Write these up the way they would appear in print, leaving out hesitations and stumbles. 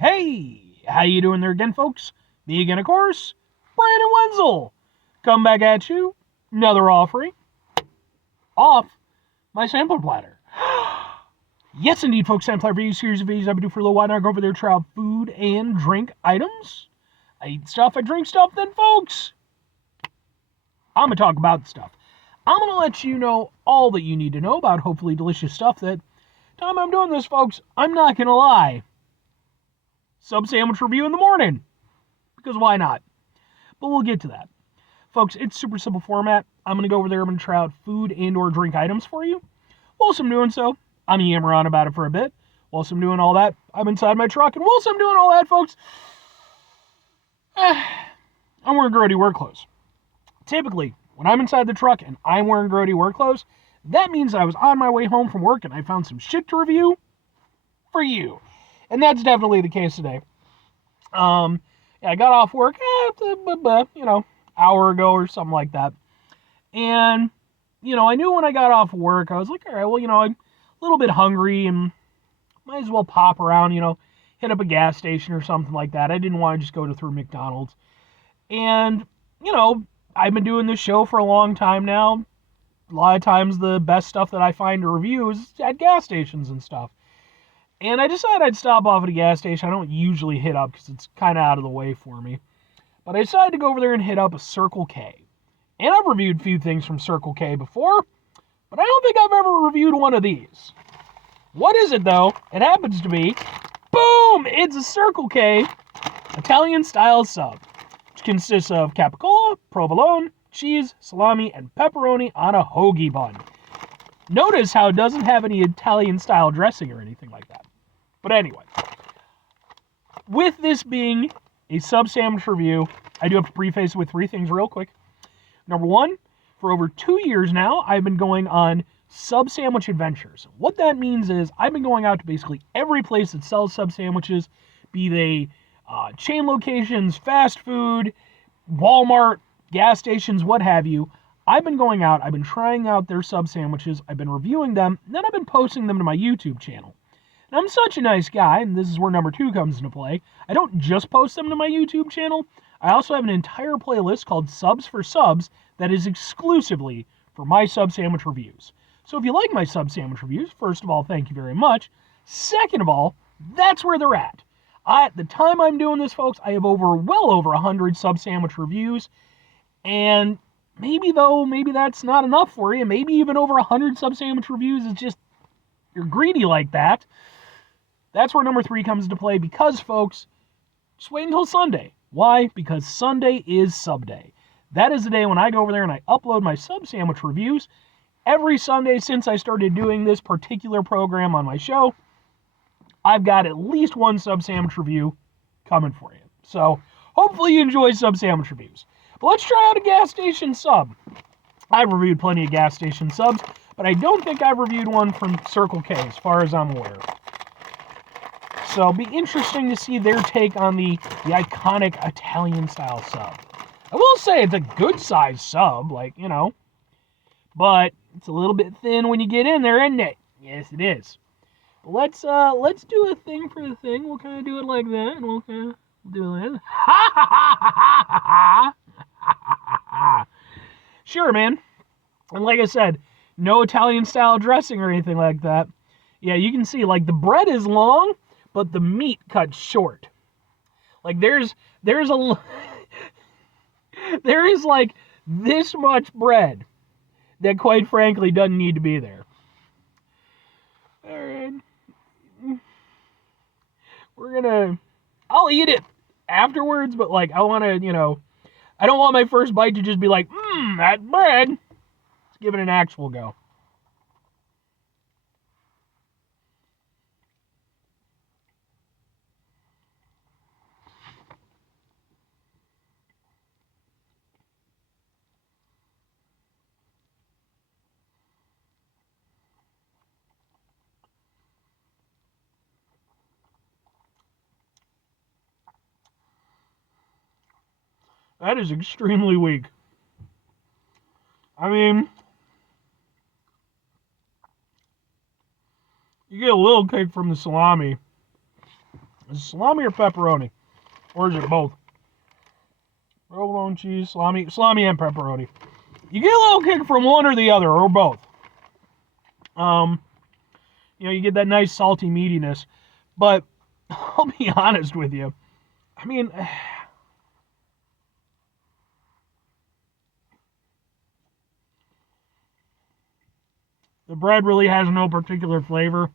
Hey, how you doing there again, folks? Me again, of course, Brandon Wenzel. Come back at you, another offering off my sampler platter. Yes, indeed, folks, sampler review series of videos I've been doing for a little while now. I go over there, try out food and drink items. I eat stuff, I drink stuff, then, folks, I'm going to talk about the stuff. I'm going to let you know all that you need to know about hopefully delicious stuff that time I'm doing this, folks, I'm not going to lie. Sub sandwich review in the morning. Because why not? But we'll get to that. Folks, it's super simple format. I'm going to go over there. I'm going to try out food and or drink items for you. Whilst I'm doing so, I'm yammering on about it for a bit. Whilst I'm doing all that, I'm inside my truck. And whilst I'm doing all that, folks, I'm wearing grody work clothes. Typically, when I'm inside the truck and I'm wearing grody work clothes, that means I was on my way home from work and I found some shit to review for you. And that's definitely the case today. I got off work, hour ago or something like that. And, I knew when I got off work, I was like, all right, well, I'm a little bit hungry and might as well pop around, hit up a gas station or something like that. I didn't want to just go through McDonald's. And, I've been doing this show for a long time now. A lot of times the best stuff that I find to review is at gas stations and stuff. And I decided I'd stop off at a gas station. I don't usually hit up because it's kind of out of the way for me. But I decided to go over there and hit up a Circle K. And I've reviewed a few things from Circle K before, but I don't think I've ever reviewed one of these. What is it, though? It happens to be, boom! It's a Circle K Italian-style sub, which consists of capicola, provolone, cheese, salami, and pepperoni on a hoagie bun. Notice how it doesn't have any Italian-style dressing or anything like that. But anyway, with this being a sub sandwich review, I do have to preface it with three things real quick. Number one, for over 2 years now, I've been going on sub sandwich adventures. What that means is I've been going out to basically every place that sells sub sandwiches, be they chain locations, fast food, Walmart, gas stations, what have you. I've been going out, I've been trying out their sub sandwiches, I've been reviewing them, and then I've been posting them to my YouTube channel. And I'm such a nice guy, and this is where number two comes into play. I don't just post them to my YouTube channel. I also have an entire playlist called Subs for Subs that is exclusively for my sub sandwich reviews. So if you like my sub sandwich reviews, first of all, thank you very much. Second of all, that's where they're at. At the time I'm doing this, folks, I have well over 100 sub sandwich reviews, and maybe that's not enough for you. Maybe even over 100 sub sandwich reviews is just, you're greedy like that. That's where number three comes into play because, folks, just wait until Sunday. Why? Because Sunday is SUBday. That is the day when I go over there and I upload my sub sandwich reviews. Every Sunday since I started doing this particular program on my show, I've got at least one sub sandwich review coming for you. So hopefully you enjoy sub sandwich reviews. But let's try out a gas station sub. I've reviewed plenty of gas station subs, but I don't think I've reviewed one from Circle K as far as I'm aware. So it'll be interesting to see their take on the iconic Italian-style sub. I will say it's a good-sized sub, but it's a little bit thin when you get in there, isn't it? Yes, it is. But let's do a thing for the thing. We'll kind of do it like that, and we'll kind of do it like that. Ha ha ha ha ha ha ha ha. Sure, man. And like I said, no Italian-style dressing or anything like that. Yeah, you can see, the bread is long, but the meat cut short. There's a there is this much bread that quite frankly doesn't need to be there. All right. I'll eat it afterwards, but I want to, I don't want my first bite to just be that bread. Let's give it an actual go. That is extremely weak. I mean, you get a little kick from the salami, Is it salami or pepperoni? Or is it both? Provolone cheese, salami and pepperoni. You get a little kick from one or the other, or both. You get that nice salty meatiness. But I'll be honest with you. I mean, the bread really has no particular flavor.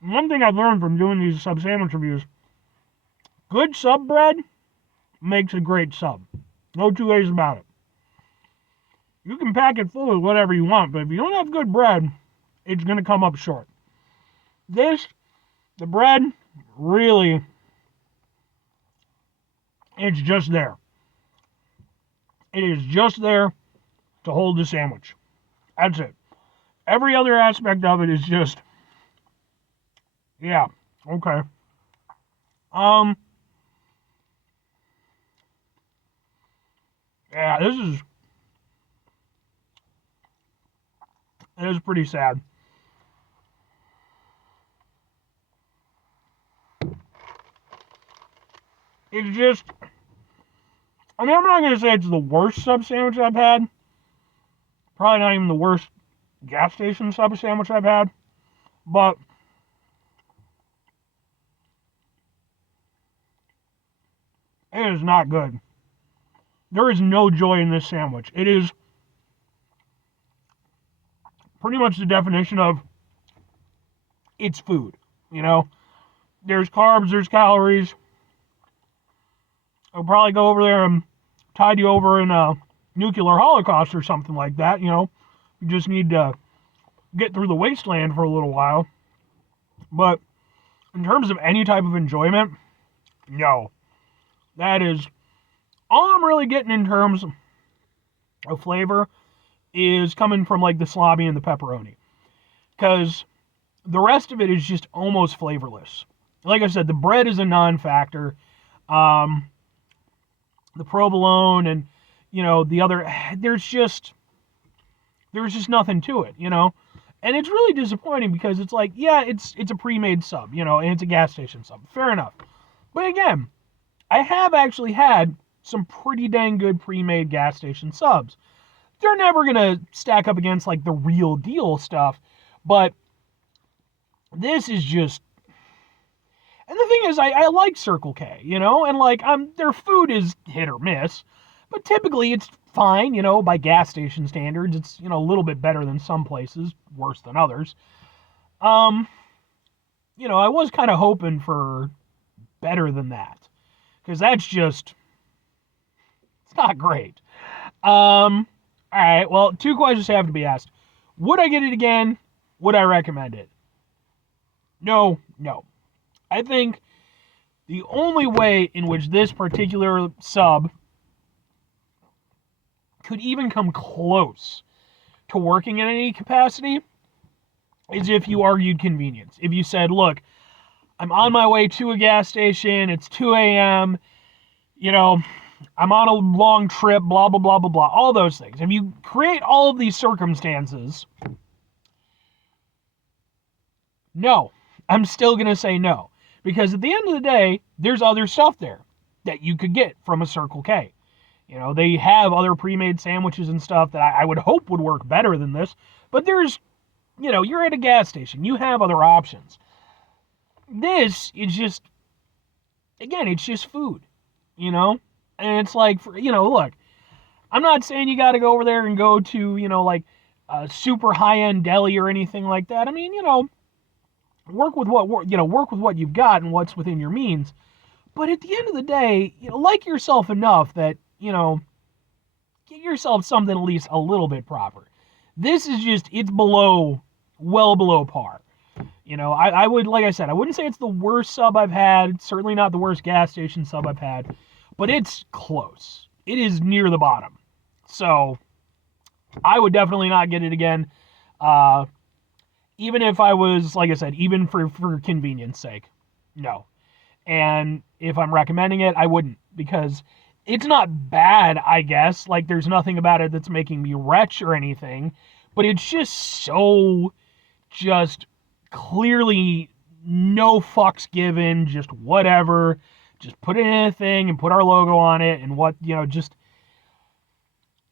One thing I've learned from doing these sub sandwich reviews, good sub bread makes a great sub. No two ways about it. You can pack it full with whatever you want, but if you don't have good bread, it's going to come up short. The bread, really, it's just there. It is just there to hold the sandwich. That's it. Every other aspect of it is just, yeah, okay. Yeah, it is pretty sad. It's just, I mean, I'm not going to say it's the worst sub sandwich I've had. Probably not even the worst gas station sub sandwich I've had. But it is not good. There is no joy in this sandwich. It is pretty much the definition of it's food. There's carbs, there's calories. I'll probably go over there and tide you over in a nuclear holocaust or something like that. You just need to get through the wasteland for a little while. But in terms of any type of enjoyment, no. That is all I'm really getting in terms of flavor is coming from like the salami and the pepperoni. Because the rest of it is just almost flavorless. Like I said, the bread is a non-factor. The provolone and, the other, there's just nothing to it, And it's really disappointing because it's like, yeah, it's a pre-made sub, and it's a gas station sub. Fair enough. But again, I have actually had some pretty dang good pre-made gas station subs. They're never going to stack up against like the real deal stuff, but this is just, and the thing is, I like Circle K, and like their food is hit or miss, but typically it's fine, by gas station standards. It's, a little bit better than some places, worse than others. I was kind of hoping for better than that, because that's just, it's not great. All right, well, 2 questions have to be asked. Would I get it again? Would I recommend it? No. I think the only way in which this particular sub could even come close to working in any capacity is if you argued convenience. If you said, look, I'm on my way to a gas station, it's 2 a.m., I'm on a long trip, blah, blah, blah, blah, blah, all those things. If you create all of these circumstances, no, I'm still going to say no. Because at the end of the day, there's other stuff there that you could get from a Circle K. They have other pre-made sandwiches and stuff that I would hope would work better than this. But there's, you're at a gas station. You have other options. This is just, again, it's just food, And it's like, look, I'm not saying you got to go over there and go to, like a super high-end deli or anything like that. I mean, work with what you've got and what's within your means. But at the end of the day, like yourself enough that, get yourself something at least a little bit proper. This is just, it's well below par. I would, like I said, I wouldn't say it's the worst sub I've had, certainly not the worst gas station sub I've had, but it's close. It is near the bottom. So, I would definitely not get it again. Even if I was, like I said, even for convenience sake, no. And if I'm recommending it, I wouldn't, because it's not bad, I guess. Like, there's nothing about it that's making me retch or anything, but it's just so clearly no fucks given, just whatever. Just put it in a thing and put our logo on it and just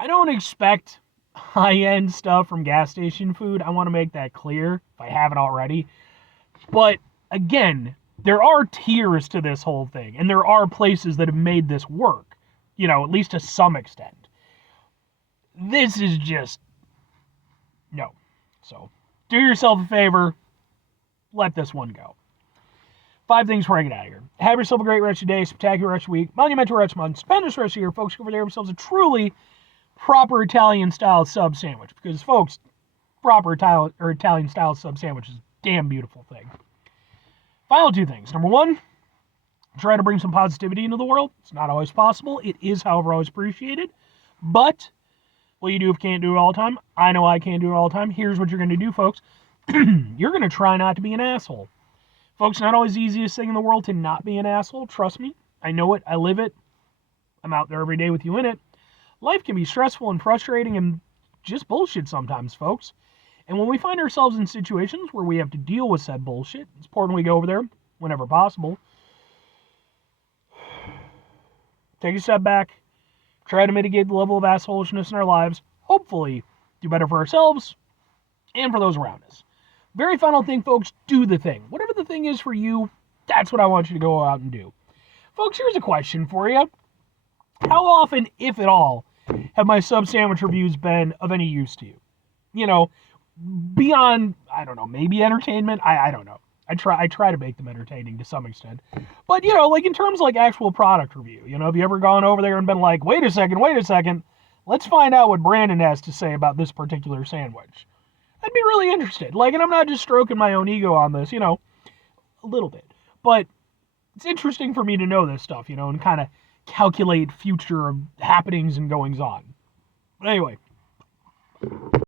I don't expect high-end stuff from gas station food. I want to make that clear if I haven't already. But again, there are tiers to this whole thing, and there are places that have made this work, at least to some extent. This is just no. So, do yourself a favor, let this one go. 5 things before I get out of here. Have yourself a great rest of your day, spectacular rest of your week, monumental rest of your month, stupendous rest of your year. Folks, over there themselves a truly proper Italian-style sub sandwich. Because, folks, proper Italian-style sub sandwich is a damn beautiful thing. Final 2 things. Number 1, try to bring some positivity into the world. It's not always possible. It is, however, always appreciated. But what you do if you can't do it all the time, I know I can't do it all the time. Here's what you're going to do, folks. You're going to try not to be an asshole. Folks, not always the easiest thing in the world to not be an asshole. Trust me. I know it. I live it. I'm out there every day with you in it. Life can be stressful and frustrating and just bullshit sometimes, folks. And when we find ourselves in situations where we have to deal with said bullshit, it's important we go over there whenever possible. Take a step back. Try to mitigate the level of assholishness in our lives. Hopefully, do better for ourselves and for those around us. Very final thing, folks, do the thing. Whatever the thing is for you, that's what I want you to go out and do. Folks, here's a question for you. How often, if at all, have my sub sandwich reviews been of any use to you? Beyond, I don't know, maybe entertainment? I don't know. I try to make them entertaining to some extent. But, like in terms of like actual product review, have you ever gone over there and been like, wait a second, let's find out what Brandon has to say about this particular sandwich. I'd be really interested. And I'm not just stroking my own ego on this, a little bit. But it's interesting for me to know this stuff, and kind of calculate future happenings and goings on. But anyway,